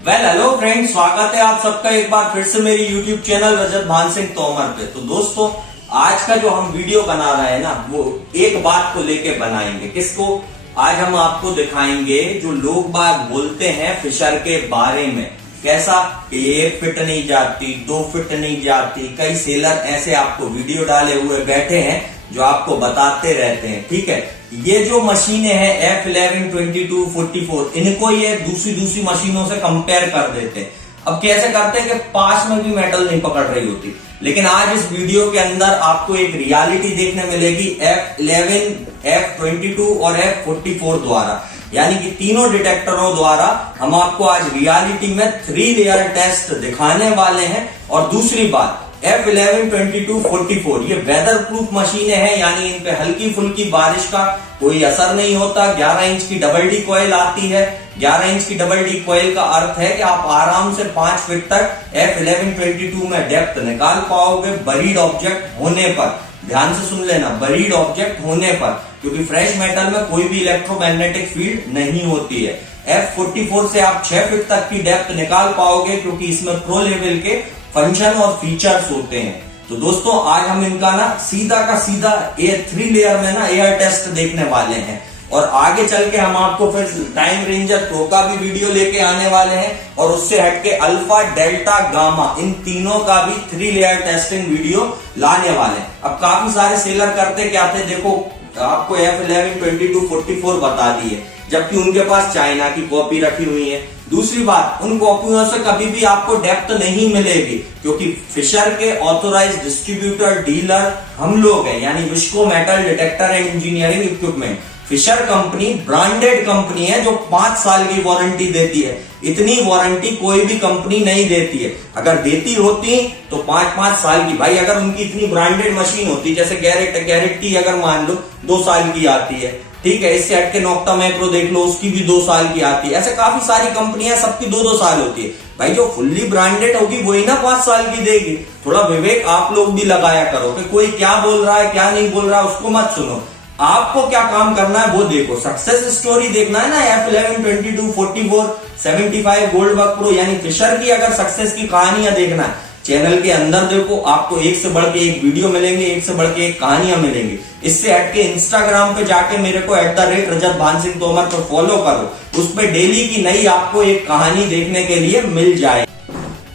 Hello friends, स्वागत है आप सबका एक बार फिर से मेरी यूट्यूब चैनल रजत भान सिंह तोमर पे। तो दोस्तों, आज का जो हम वीडियो बना रहे हैं ना, वो एक बात को लेके बनाएंगे। किसको? आज हम आपको दिखाएंगे जो लोग बात बोलते हैं फिशर के बारे में। कैसा कि 1 फीट नहीं जाती, 2 फीट नहीं जाती। कई सेलर ऐसे आपको वीडियो डाले हुए बैठे हैं जो आपको बताते रहते हैं। ठीक है, ये जो मशीनें हैं F11, 22, 44, इनको ये दूसरी मशीनों से कंपेयर कर देते हैं। अब कैसे करते हैं कि पास में भी मेटल नहीं पकड़ रही होती। लेकिन आज इस वीडियो के अंदर आपको एक रियलिटी देखने मिलेगी F11, F22 और F44 द्वारा, यानी कि तीनों डिटेक्टरों द्वारा हम आपको आज रियलिटी में 3 लेयर टेस्ट दिखाने वाले हैं। और दूसरी बात, F11, 22, 44 ये वेदर प्रूफ मशीनें हैं, यानी इन पे हल्की फुल्की बारिश का कोई असर नहीं होता। 11 इंच की डबल डी कॉइल आती है। 11 इंच की डबल डी कॉइल का अर्थ है कि आप आराम से 5 फीट तक F11, 22 में डेप्थ निकाल पाओगे बरीड ऑब्जेक्ट होने पर। ध्यान से सुन लेना, बरीड ऑब्जेक्ट होने पर, क्योंकि फ्रेश मेटल में कोई भी इलेक्ट्रोमैग्नेटिक फील्ड नहीं होती है। F44 से आप 6 फीट तक की डेप्थ निकाल पाओगे, क्योंकि इसमें प्रो लेवल के फंक्शन और फीचर्स होते हैं। तो दोस्तों, आज हम इनका ना सीधा का सीधा 3 लेयर में ना एयर टेस्ट देखने वाले हैं। और आगे चल के हम आपको फिर टाइम रेंजर प्रो का भी वीडियो लेके आने वाले हैं, और उससे हटके अल्फा, डेल्टा, गामा, इन तीनों का भी 3 लेयर टेस्टिंग वीडियो लाने वाले हैं। अब काफी सारे सेलर करते क्या थे, देखो आपको F11, 22, 44 बता दिए, जबकि उनके पास चाइना की कॉपी रखी हुई है। दूसरी बात, उन कॉपियों से कभी भी आपको डेप्थ नहीं मिलेगी, क्योंकि फिशर के ऑथोराइज्ड डिस्ट्रीब्यूटर डीलर हम लोग हैं, यानी Visco metal detector and engineering equipment. Fisher company branded company है जो 5 साल की वारंटी देती है। इतनी वारंटी कोई भी कंपनी नहीं देती है। अगर देती होती तो 5-5 साल की, भाई अगर उनकी इतनी ब्रांडेड मशीन होती, जैसे गारंटी अगर मान लो 2 साल की आती है, ठीक है, इससे हटके नोक्टा मैक्रो देख लो, उसकी भी 2 साल की आती है। ऐसे काफी सारी कंपनियां, सबकी 2-2 साल होती है। भाई जो फुल्ली ब्रांडेड होगी वही ना 5 साल की देगी। थोड़ा विवेक आप लोग भी लगाया करो कि कोई क्या बोल रहा है क्या नहीं बोल रहा है उसको मत सुनो। आपको क्या काम करना है वो देखो। सक्सेस स्टोरी देखना है ना, F11, 22, 44, 75 गोल्डबर्ग प्रो, यानी फिशर की अगर सक्सेस की कहानियां देखना है, चैनल के अंदर देखो, आपको एक से बढ़ के एक वीडियो मिलेंगे, एक से बढ़ के एक कहानियां मिलेंगी। इससे हटके इंस्टाग्राम पे जाके मेरे को @रजत भान सिंह तोमर पर फॉलो करो, उस पर डेली की नई आपको एक कहानी देखने के लिए मिल जाए।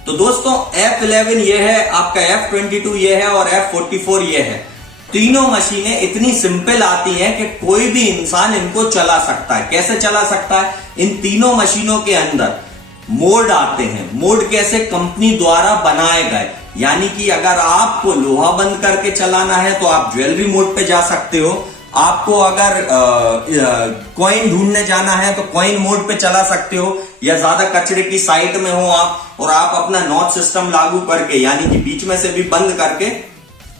तो दोस्तों, F11 ये है, आपका F22 ये है, और F44 ये है। तीनों मशीनें इतनी सिंपल आती हैं कि कोई भी इंसान इनको चला सकता है। कैसे चला सकता है? इन तीनों मशीनों के अंदर मोड आते हैं। मोड कैसे? कंपनी द्वारा बनाए गए, यानी कि अगर आपको लोहा बंद करके चलाना है तो आप ज्वेलरी मोड पे जा सकते हो। आपको अगर कॉइन ढूंढने जाना है तो कॉइन मोड पे चला सकते हो, या ज्यादा कचरे की साइड में हो आप और आप अपना नॉट सिस्टम लागू करके, यानी कि बीच में से भी बंद करके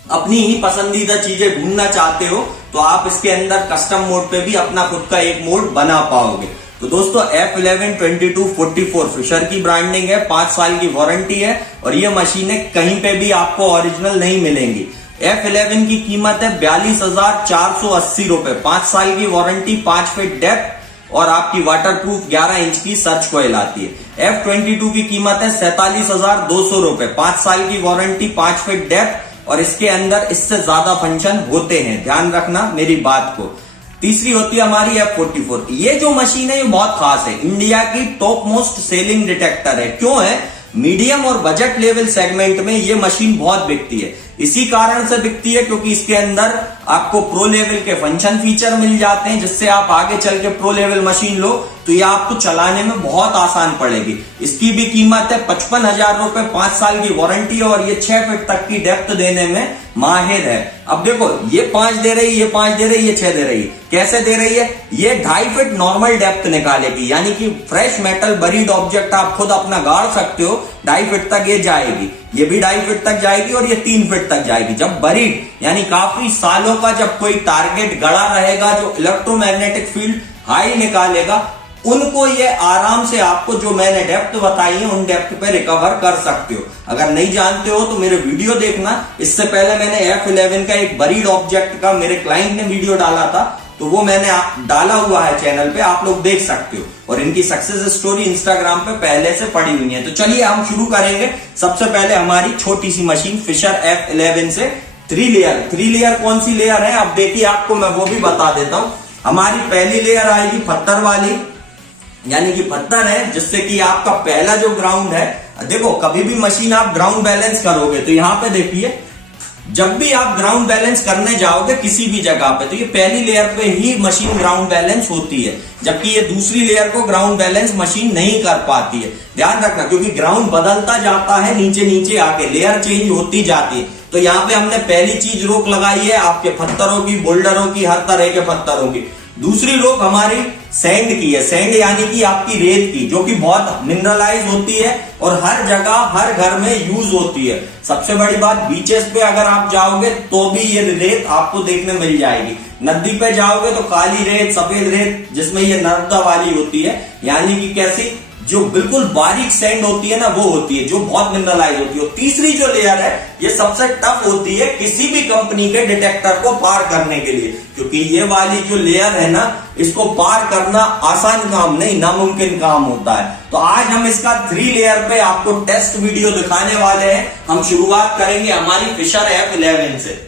अपनी ही पसंदीदा चीजें ढूंढना चाहते हो, तो आप इसके अंदर कस्टम मोड पे भी अपना खुद का एक मोड बना पाओगे। तो दोस्तों, F11, 22, 44 फिशर की ब्रांडिंग है, 5 साल की वारंटी है, और ये मशीनें कहीं पे भी आपको ओरिजिनल नहीं मिलेंगी। F11 की कीमत है 42,480 रुपए, 5 साल की वारंटी, 5 फीट डेप्थ, और आपकी वाटरप्रूफ 11 इंच की सर्च कॉइल आती है। F22 की कीमत है 47,200 रुपए, 5 साल की वारंटी, 5 फीट डेप्थ, और इसके अंदर इससे ज्यादा फंक्शन होते हैं। ध्यान रखना मेरी बात को। तीसरी होती है हमारी F44। ये जो मशीन है ये बहुत खास है, इंडिया की टॉप मोस्ट सेलिंग डिटेक्टर है। क्यों है? मीडियम और बजट लेवल सेगमेंट में ये मशीन बहुत बिकती है। इसी कारण से बिकती है क्योंकि इसके अंदर आपको प्रो लेवल के फंक्शन फीचर मिल जाते हैं, जिससे आप आगे चल के प्रो लेवल मशीन लो तो ये आपको चलाने में बहुत आसान पड़ेगी। इसकी भी कीमत है 55,000 रुपए, 5 साल की वारंटी है, और ये 6 फीट तक की डेप्थ देने में माहिर है। अब देखो, ये 5 दे रही, ये 5 दे रही, ये 6 दे रही। कैसे दे रही है? ये 2.5 फीट नॉर्मल डेप्थ निकालेगी, यानी कि फ्रेश मेटल बरीड ऑब्जेक्ट आप खुद अपना गाड़ सकते हो, 2.5 फीट तक ये जाएगी। ये भी 2.5 फीट तक जाएगी, और ये 3 फीट तक जाएगी। जब बरीड, यानी काफी सालों का जब कोई टारगेट गड़ा रहेगा जो इलेक्ट्रोमैग्नेटिक फील्ड हाई निकालेगा, उनको ये आराम से आपको जो मैंने डेप्थ बताई है उन डेप्थ पे रिकवर कर सकते हो। अगर नहीं जानते हो तो मेरे वीडियो देखना। इससे पहले मैंने F11 का एक बरीड ऑब्जेक्ट का मेरे क्लाइंट ने वीडियो डाला था, तो वो मैंने डाला हुआ है चैनल पे, आप लोग देख सकते हो। और इनकी सक्सेस स्टोरी इंस्टाग्राम पे पहले से पड़ी हुई है। तो चलिए हम शुरू करेंगे। सबसे पहले हमारी छोटी सी मशीन फिशर F11 से 3 लेयर कौन सी लेयर है अब देखिए, आपको मैं वो भी बता देता हूं। हमारी पहली लेयर आएगी पत्थर वाली, यानी कि पत्थर है, जिससे कि आपका पहला जो ग्राउंड है, देखो कभी भी मशीन आप ग्राउंड बैलेंस करोगे तो यहां पे देखिए, जब भी आप ग्राउंड बैलेंस करने जाओगे किसी भी जगह पे, तो ये पहली लेयर पे ही मशीन ग्राउंड बैलेंस होती है, जबकि ये दूसरी लेयर को ग्राउंड बैलेंस मशीन नहीं कर पाती है। ध्यान रखना, क्योंकि ग्राउंड बदलता जाता है, नीचे नीचे आके लेयर चेंज होती जाती है। तो यहाँ पे हमने पहली चीज रोक लगाई है आपके पत्थरों की, बोल्डरों की, हर तरह के पत्थरों की। दूसरी रोक हमारी सैंड की है, सैंड यानी कि आपकी रेत की, जो कि बहुत मिनरलाइज होती है और हर जगह हर घर में यूज होती है। सबसे बड़ी बात, बीचेस पे अगर आप जाओगे तो भी ये रेत आपको देखने मिल जाएगी। नदी पे जाओगे तो काली रेत, सफेद रेत, जिसमें ये नर्मदा वाली होती है, यानी कि कैसी, जो बिल्कुल बारीक सैंड होती है ना, वो होती है जो बहुत मिनरलाइज होती है। और तीसरी जो लेयर है ये सबसे टफ होती है किसी भी कंपनी के डिटेक्टर को पार करने के लिए, क्योंकि ये वाली जो लेयर है ना, इसको पार करना आसान काम नहीं, नामुमकिन काम होता है। तो आज हम इसका 3 लेयर पे आपको टेस्ट वीडियो दिखाने वाले हैं। हम शुरुआत करेंगे हमारी फिशर F11 से।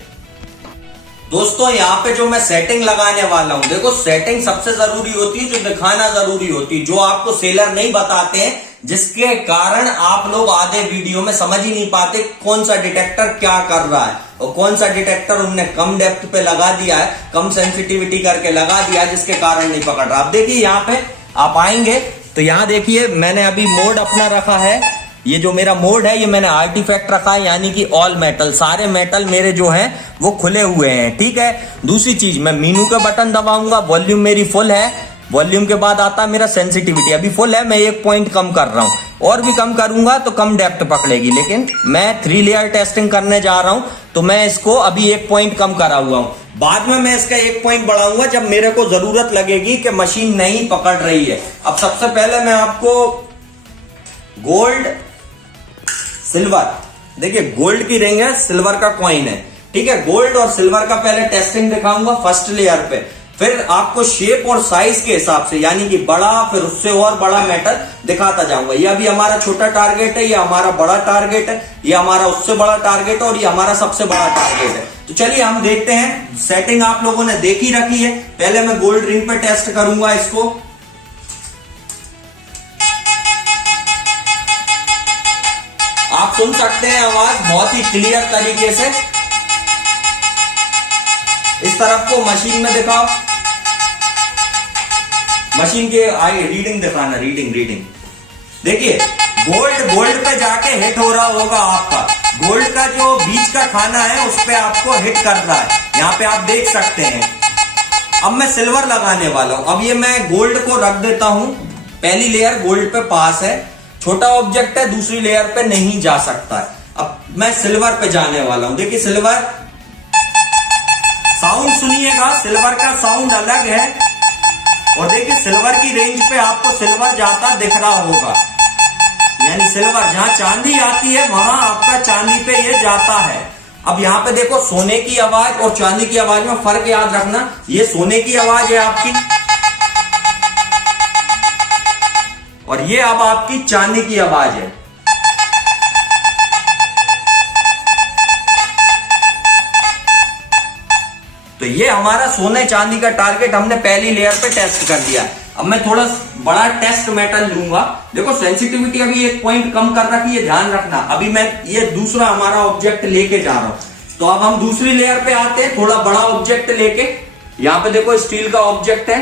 दोस्तों यहाँ पे जो मैं सेटिंग लगाने वाला हूं, देखो सेटिंग सबसे जरूरी होती है, जो दिखाना जरूरी होती है, जो आपको सेलर नहीं बताते हैं, जिसके कारण आप लोग आधे वीडियो में समझ ही नहीं पाते कौन सा डिटेक्टर क्या कर रहा है, और कौन सा डिटेक्टर उनने कम डेप्थ पे लगा दिया है, कम सेंसिटिविटी करके लगा दिया है, जिसके कारण नहीं पकड़ रहा। आप देखिए यहाँ पे आप आएंगे तो यहाँ देखिए मैंने अभी मोड अपना रखा है, ये जो मेरा मोड है ये मैंने आर्टिफैक्ट रखा है, यानी कि ऑल मेटल, सारे मेटल मेरे जो हैं वो खुले हुए हैं, ठीक है। दूसरी चीज, मैं मीनू का बटन दबाऊंगा, वॉल्यूम मेरी फुल है, वॉल्यूम के बाद आता है मेरा सेंसिटिविटी, अभी फुल है, मैं 1 पॉइंट कम कर रहा हूं, और भी कम करूंगा तो कम डेप्थ पकड़ेगी, लेकिन मैं 3 लेयर टेस्टिंग करने जा रहा हूं तो मैं इसको अभी 1 पॉइंट कम करा हुआ हूं। बाद में मैं इसका 1 पॉइंट बढ़ाऊंगा जब मेरे को जरूरत लगेगी कि मशीन नहीं पकड़ रही है। अब सबसे पहले मैं आपको गोल्ड, सिल्वर, देखिए गोल्ड की रिंग है, सिल्वर का कॉइन है, ठीक है। गोल्ड और सिल्वर का पहले टेस्टिंग दिखाऊंगा फर्स्ट लेयर पे, फिर आपको शेप और साइज के हिसाब से, यानी कि बड़ा फिर उससे और बड़ा मेटल दिखाता जाऊंगा। ये अभी हमारा छोटा टारगेट है, ये हमारा बड़ा टारगेट है, ये हमारा उससे बड़ा टारगेट है, और ये हमारा सबसे बड़ा टारगेट है। तो चलिए हम देखते हैं। सेटिंग आप लोगों ने देखी रखी है। पहले मैं गोल्ड रिंग पे टेस्ट करूंगा इसको। आप सुन सकते हैं आवाज बहुत ही क्लियर तरीके से। इस तरफ को मशीन में दिखाओ, मशीन के आगे रीडिंग दिखाना, रीडिंग देखिए गोल्ड पे जाके हिट हो रहा होगा आपका, गोल्ड का जो बीच का खाना है उस पे आपको हिट कर रहा है, यहाँ पे आप देख सकते हैं। अब मैं सिल्वर लगाने वाला हूं। अब ये मैं गोल्ड को रख देता हूं, पहली लेयर गोल्ड पे पास है, छोटा ऑब्जेक्ट है, दूसरी लेयर पे नहीं जा सकता है। अब मैं सिल्वर पे जाने वाला हूं। देखिए सिल्वर, साउंड सुनिएगा, सिल्वर का साउंड अलग है, और देखिए सिल्वर की रेंज पे आपको सिल्वर जाता दिख रहा होगा, यानी सिल्वर जहां चांदी आती है वहां आपका चांदी पे ये जाता है। अब यहाँ पे देखो सोने की आवाज और चांदी की आवाज में फर्क याद रखना, ये सोने की आवाज है आपकी, और ये अब आपकी चांदी की आवाज है। तो ये हमारा सोने चांदी का टारगेट हमने पहली लेयर पे टेस्ट कर दिया। अब मैं थोड़ा बड़ा टेस्ट मेटल लूंगा। देखो सेंसिटिविटी अभी 1 पॉइंट कम कर रखी है, ध्यान रखना। अभी मैं ये दूसरा हमारा ऑब्जेक्ट लेके जा रहा हूं। तो अब हम दूसरी लेयर पे आते हैं, थोड़ा बड़ा ऑब्जेक्ट लेके। यहां पे देखो स्टील का ऑब्जेक्ट है,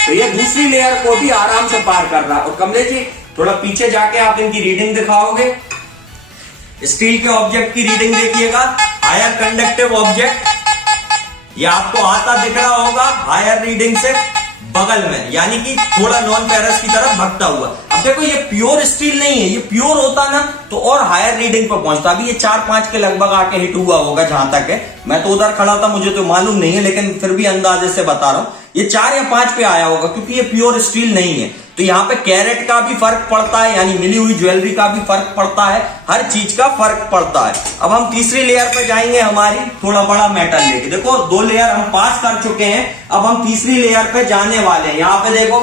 तो ये दूसरी लेयर को भी आराम से पार कर रहा है। और कमलेश जी थोड़ा पीछे जाके आप इनकी रीडिंग दिखाओगे। स्टील के ऑब्जेक्ट की रीडिंग देखिएगा, हायर कंडक्टिव ऑब्जेक्ट, ये आपको आता दिख रहा होगा हायर रीडिंग से बगल में, यानी कि थोड़ा नॉन पेरस की तरफ भगता हुआ। अब देखो ये प्योर स्टील नहीं है, ये प्योर होता ना तो और हायर रीडिंग पर पहुंचता। अभी ये 4-5 के लगभग आके हिट हुआ होगा, जहां तक है। मैं तो उधर खड़ा था, मुझे तो मालूम नहीं है, लेकिन फिर भी अंदाजे से बता रहा हूं, ये 4 या 5 पे आया होगा, क्योंकि ये प्योर स्टील नहीं है। तो यहाँ पे कैरेट का भी फर्क पड़ता है, यानी मिली हुई ज्वेलरी का भी फर्क पड़ता है, हर चीज का फर्क पड़ता है। अब हम तीसरी लेयर पे जाएंगे, हमारी थोड़ा बड़ा मेटल लेके। देखो 2 लेयर हम पास कर चुके हैं, अब हम तीसरी लेयर पे जाने वाले हैं। यहाँ पे देखो,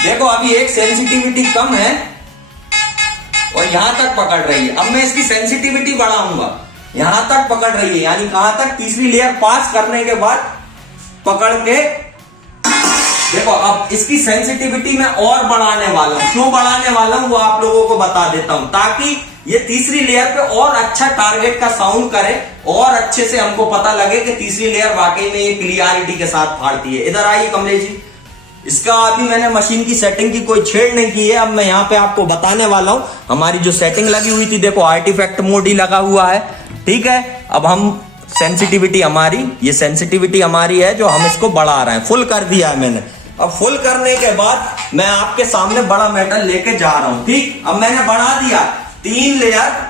देखो अभी एक सेंसिटिविटी कम है और यहां तक पकड़ रही है। अब मैं इसकी सेंसिटिविटी बढ़ाऊंगा, यहां तक पकड़ रही है, यानी कहां तक, तीसरी लेयर पास करने के बाद पकड़ के। देखो अब इसकी सेंसिटिविटी मैं और बढ़ाने वाला हूं। क्यों बढ़ाने वाला हूं वो आप लोगों को बता देता हूं, ताकि ये तीसरी लेयर पे और अच्छा टारगेट का साउंड करे और अच्छे से हमको पता लगे कि तीसरी लेयर वाकई में ये क्लियरिटी के साथ फाड़ती है। इधर आइए कमलेश जी, इसका अभी मैंने मशीन की सेटिंग की कोई छेड़ नहीं की है। अब मैं यहाँ पे आपको बताने वाला हूं हमारी जो सेटिंग लगी हुई थी। देखो आर्टिफैक्ट मोड ही लगा हुआ है, ठीक है। अब हम सेंसिटिविटी हमारी, ये सेंसिटिविटी हमारी है जो हम इसको बढ़ा रहे हैं, फुल कर दिया है मैंने। अब फुल करने के बाद मैं आपके सामने बड़ा मेटल लेके जा रहा हूं, ठीक। अब मैंने बढ़ा दिया 3 लेयर।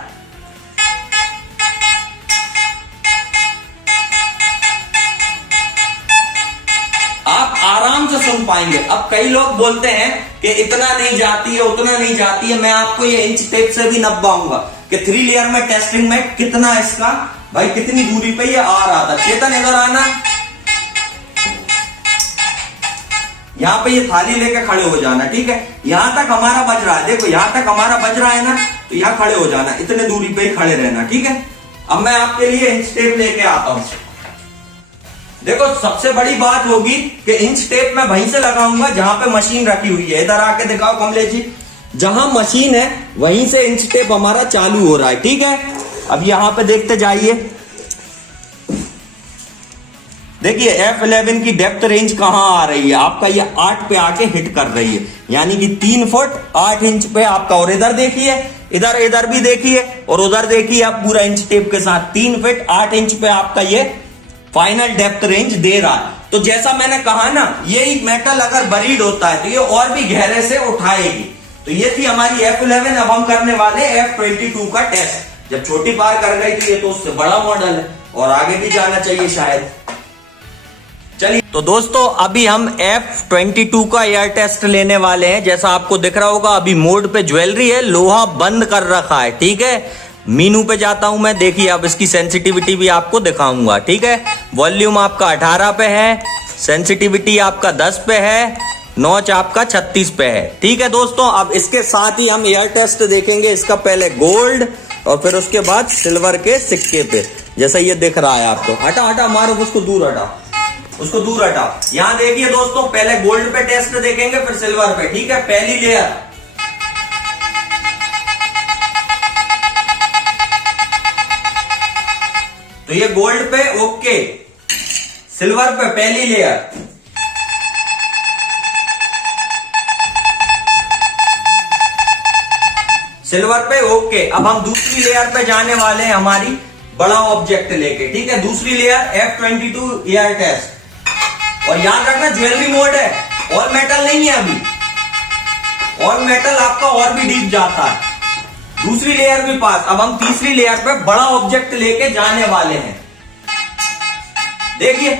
आप आराम से सुन पाएंगे। अब कई लोग बोलते हैं कि इतना नहीं जाती है, उतना नहीं जाती है। मैं आपको ये इंच टेप से भी नपाऊंगा कि 3 लेयर में टेस्टिंग में कितना इसका, भाई कितनी दूरी पे ये आ रहा था। चेतन इधर आना, यहां पे ये थाली लेके खड़े हो जाना, ठीक है। यहां तक हमारा बज रहा है, देखो यहां तक हमारा बज रहा है ना, तो यहां खड़े हो जाना, इतने दूरी पे ही खड़े रहना, ठीक है। अब मैं आपके लिए इंच टेप लेके आता हूं। देखो सबसे बड़ी बात होगी कि इंच टेप मैं वहीं से लगाऊंगा जहां पे मशीन रखी हुई है। इधर आके दिखाओ कमलेश जी, जहां मशीन है वहीं से इंच टेप हमारा चालू हो रहा है, ठीक है। अब यहां पे देखते जाइए, देखिए F11 की डेप्थ रेंज कहां आ रही है आपका, ये 8 पे आके हिट कर रही है, यानी कि 3 फुट 8 इंच पे आपका। और इधर देखिए, इधर भी देखिए और उधर देखिए, आप पूरा इंच टेप के साथ 3 फुट 8 इंच पे आपका ये फाइनल डेप्थ रेंज दे रहा है। तो जैसा मैंने कहा ना, ये मेटल अगर बरीड होता है तो ये और भी गहरे से उठाएगी। तो ये थी हमारी F11। अब हम करने वाले F22 का टेस्ट। जब छोटी पार कर गई थी ये, तो उससे बड़ा मॉडल है और आगे भी जाना चाहिए शायद। चलिए तो दोस्तों, अभी हम F22 का एयर टेस्ट लेने वाले हैं। जैसा आपको दिख रहा होगा, अभी मोड पे ज्वेलरी है, लोहा बंद कर रखा है, ठीक है। मीनू पे जाता हूं मैं, देखिए अब इसकी सेंसिटिविटी भी आपको दिखाऊंगा, ठीक है। वॉल्यूम आपका 18 पे है, सेंसिटिविटी आपका 10 पे है, नॉच आपका 36 पे है, ठीक है दोस्तों। अब इसके साथ ही हम एयर टेस्ट देखेंगे इसका, पहले गोल्ड और फिर उसके बाद सिल्वर के सिक्के पे, जैसा ये दिख रहा है आपको। हटा मारो उसको, दूर हटा, उसको दूर हटाओ। यहां देखिए दोस्तों, पहले गोल्ड पे टेस्ट देखेंगे फिर सिल्वर पे, ठीक है। पहली लेयर, तो ये गोल्ड पे ओके, सिल्वर पे पहली लेयर, सिल्वर पे ओके। अब हम दूसरी लेयर पे जाने वाले हैं, हमारी बड़ा ऑब्जेक्ट लेके, ठीक है। दूसरी लेयर F22 एयर टेस्ट। और याद रखना ज्वेलरी मोड है, ऑल मेटल नहीं है अभी। ऑल मेटल आपका और भी डीप जाता है। दूसरी लेयर भी पास। अब हम तीसरी लेयर पे बड़ा ऑब्जेक्ट लेके जाने वाले हैं। देखिए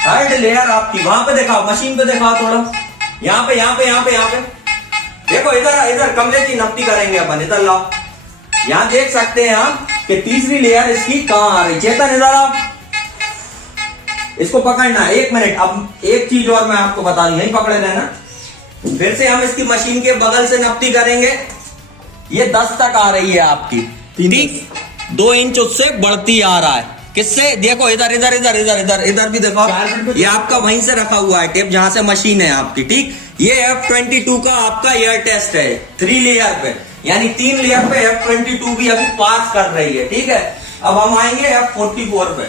थर्ड लेयर आपकी, वहां पे दिखाओ, मशीन पे दिखाओ थोड़ा, यहाँ पे देखो, इधर कमले की नपटी करेंगे अपन, इधर लाओ। यहां देख सकते हैं हम कि तीसरी लेयर इसकी कहां आ रही। चेतन इधर आओ, इसको पकड़ना है, 1 मिनट। अब एक चीज और मैं आपको बता दूं, यही पकड़े रहना। फिर से हम इसकी मशीन के बगल से नपटी करेंगे, ये 10 तक आ रही है आपकी, ठीक। 2 इंच उससे बढ़ती आ रहा है। किससे? देखो इधर भी देखो, ये आपका वहीं से रखा हुआ है टेप जहां से मशीन है आपकी, ठीक। ये F22 का आपका एयर टेस्ट है 3 लेयर पे, यानी 3 लेयर पे F22 भी अभी पास कर रही है, ठीक है। अब हम आएंगे F44 पे।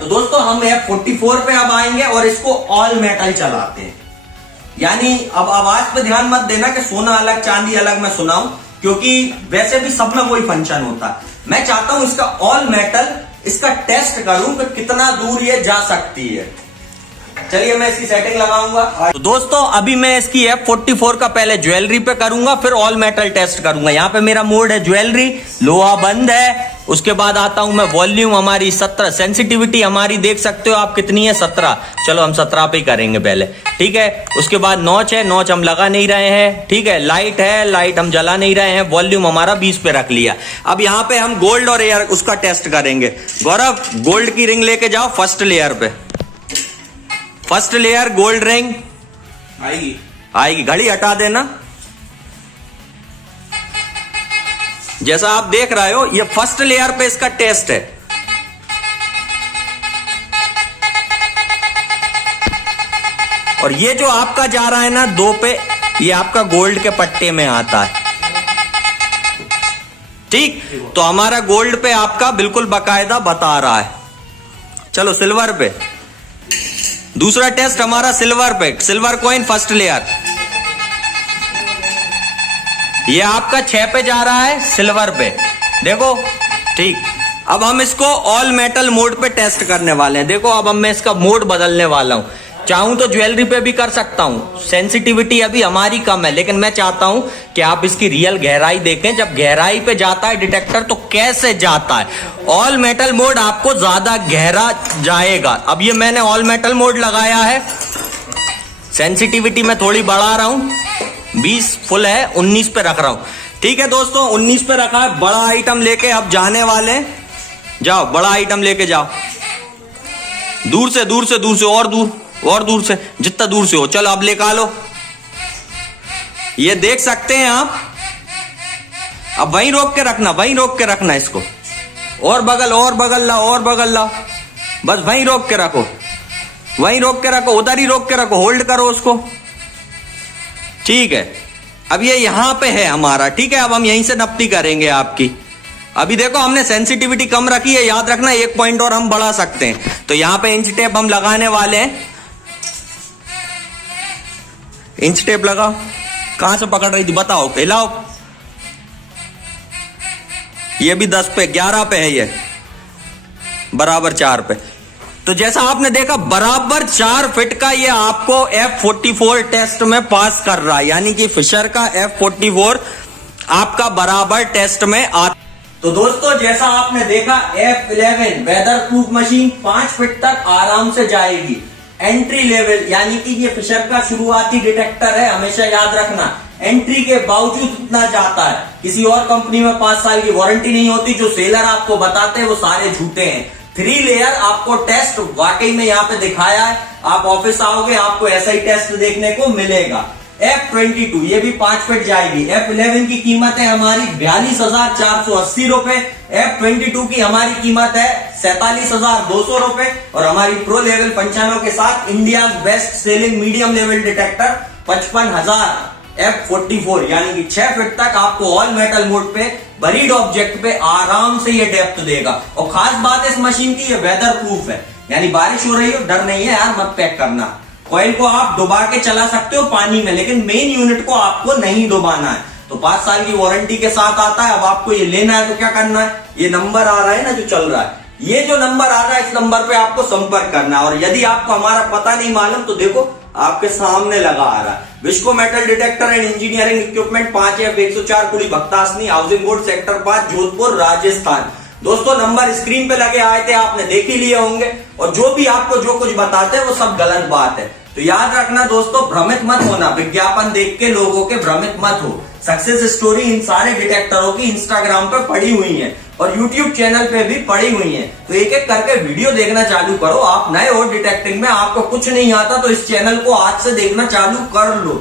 तो दोस्तों हम F44 पे अब आएंगे और इसको ऑल मेटल चलाते हैं। यानी अब आवाज पे ध्यान मत देना कि सोना अलग चांदी अलग मैं सुनाऊं, क्योंकि वैसे भी सब में वही फंक्शन होता है। मैं चाहता हूं इसका ऑल मेटल, इसका टेस्ट करूं कि कितना दूर ये जा सकती है। चलिए मैं इसकी सेटिंग लगाऊंगा। तो दोस्तों अभी मैं इसकी F44 का पहले ज्वेलरी पे करूंगा, फिर ऑल मेटल टेस्ट करूंगा। यहाँ पे मेरा मोड है ज्वेलरी, लोहा बंद है उसके बाद आता हूं मैं वॉल्यूम हमारी 17, सेंसिटिविटी हमारी देख सकते हो आप कितनी है 17। चलो हम 17 पे ही करेंगे पहले, ठीक है। उसके बाद नॉच है, नॉच हम लगा नहीं रहे हैं, ठीक है। लाइट है, लाइट हम जला नहीं रहे हैं। वॉल्यूम हमारा 20 पे रख लिया। अब यहाँ पे हम गोल्ड और एयर उसका टेस्ट करेंगे। गौरव गोल्ड की रिंग लेके जाओ फर्स्ट लेयर पे, फर्स्ट लेयर गोल्ड रिंग आएगी। घड़ी हटा देना। जैसा आप देख रहे हो ये फर्स्ट लेयर पे इसका टेस्ट है। और ये जो आपका जा रहा है ना 2 पे, ये आपका गोल्ड के पट्टे में आता है, ठीक। तो हमारा गोल्ड पे आपका बिल्कुल बकायदा बता रहा है। चलो सिल्वर पे, दूसरा टेस्ट हमारा सिल्वर पे, सिल्वर कॉइन फर्स्ट लेयर, ये आपका 6 पे जा रहा है सिल्वर पे, देखो, ठीक। अब हम इसको ऑल मेटल मोड पे टेस्ट करने वाले हैं। देखो अब मैं इसका मोड बदलने वाला हूं। चाहूं तो ज्वेलरी पे भी कर सकता हूं। सेंसिटिविटी अभी हमारी कम है, लेकिन मैं चाहता हूं कि आप इसकी रियल गहराई देखें। जब गहराई पे जाता है डिटेक्टर तो कैसे जाता है। ऑल मेटल मोड आपको ज्यादा गहरा जाएगा। अब ये मैंने ऑल मेटल मोड लगाया है। सेंसिटिविटी में थोड़ी बढ़ा रहा हूं, 20 फुल है, 19 पे रख रहा हूं, ठीक है दोस्तों। 19 पे रखा है। बड़ा आइटम लेके अब जाने वाले हैं। जाओ बड़ा आइटम लेके जाओ, दूर से दूर से दूर से, और दूर से, जितना दूर से हो। चलो अब लेकर लो। ये देख सकते हैं आप। अब वहीं रोक के रखना, वहीं रोक के रखना इसको। और बगल लाओ, और बगल लाओ। बस वहीं रोक के रखो, वहीं रोक के रखो, उधर ही रोक के रखो, होल्ड करो उसको, ठीक है। अब ये यहां पे है हमारा, ठीक है। अब हम यहीं से नपती करेंगे आपकी। अभी देखो हमने सेंसिटिविटी कम रखी है, याद रखना 1 पॉइंट और हम बढ़ा सकते हैं। तो यहां पे इंच टेप हम लगाने वाले हैं। इंच टेप लगाओ। कहां से पकड़ रही थी बताओ, हिलाओ। ये भी 10 पे, 11 पे है, ये बराबर 4 पे। तो जैसा आपने देखा बराबर 4 फीट का ये आपको F44 टेस्ट में पास कर रहा है, यानी कि फिशर का F44 आपका बराबर टेस्ट में आता। तो दोस्तों जैसा आपने देखा F11 weather proof machine 5 feet तक आराम से जाएगी। एंट्री लेवल यानी कि ये फिशर का शुरुआती डिटेक्टर है, हमेशा याद रखना। एंट्री के बावजूद इतना जाता है। किसी और कंपनी में 5 साल की वारंटी नहीं होती। जो सेलर आपको बताते हैं वो सारे झूठे हैं। 3 लेयर आपको टेस्ट वाकई में यहाँ पे दिखाया है। आप ऑफिस आओगे आपको ऐसा ही टेस्ट देखने को मिलेगा। F22 ये भी 5 फीट जाएगी। F11 की कीमत है हमारी 42,480 रुपए। F22 की हमारी कीमत है 47,200 रुपए। और हमारी प्रो लेवल 95 के साथ India best selling medium level detector 55,000। F44 यानी कि 6 फीट तक आपको ऑल मेटल मोड पे बरीड ऑब्जेक्ट पे आराम से ये डेप्थ देगा। और खास बात है इस मशीन की, ये वेदर प्रूफ है, यानी बारिश हो रही हो डर नहीं है यार, मत पैक करना। कॉइल को आप डुबा के चला सकते हो पानी में, लेकिन मेन यूनिट को आपको नहीं डुबाना है। तो 5 साल की वारंटी के साथ आता है। अब आपको ये लेना है तो क्या करना है, ये नंबर आ रहा है ना जो चल रहा है, ये जो नंबर आ रहा है इस नंबर पे आपको संपर्क करना है। और यदि आपको हमारा पता नहीं मालूम तो देखो आपके सामने लगा आ रहा है। Visco metal detector and engineering equipment 5F104 Kudi Bhaktasni, housing board sector 5 Jodhpur Rajasthan. दोस्तों नंबर स्क्रीन पे लगे आए थे, आपने देख ही लिए होंगे। और जो भी आपको जो कुछ बताते हैं वो सब गलत बात है। तो याद रखना दोस्तों, भ्रमित मत होना। विज्ञापन देख के लोगों के भ्रमित मत हो। सक्सेस स्टोरी इन सारे डिटेक्टरों की इंस्टाग्राम पे पड़ी हुई है और यूट्यूब चैनल पे भी पड़ी हुई है। तो एक एक करके वीडियो देखना चालू करो। आप नए हो डिटेक्टिंग में, आपको कुछ नहीं आता तो इस चैनल को आज से देखना चालू कर लो।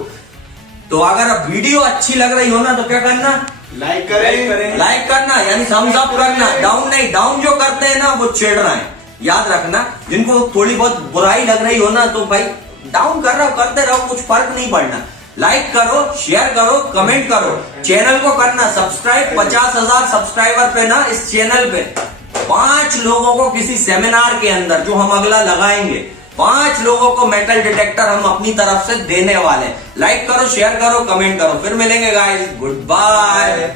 तो अगर अब वीडियो अच्छी लग रही हो ना तो क्या करना, लाइक करें, लाइक करना यानी थम्स अप करना। डाउन नहीं, डाउन जो करते हैं ना वो चिढ़ रहे हैं। याद रखना, जिनको थोड़ी बहुत बुराई लग रही हो ना तो भाई डाउन कर रहा हो, करते रहो, कुछ फर्क नहीं पड़ना। लाइक करो, शेयर करो, कमेंट करो। चैनल को करना सब्सक्राइब। 50,000 सब्सक्राइबर पे ना इस चैनल पे 5 लोगों को किसी सेमिनार के अंदर जो हम अगला लगाएंगे, 5 लोगों को मेटल डिटेक्टर हम अपनी तरफ से देने वाले। लाइक करो, शेयर करो, कमेंट करो। फिर मिलेंगे गाइस, गुड बाय।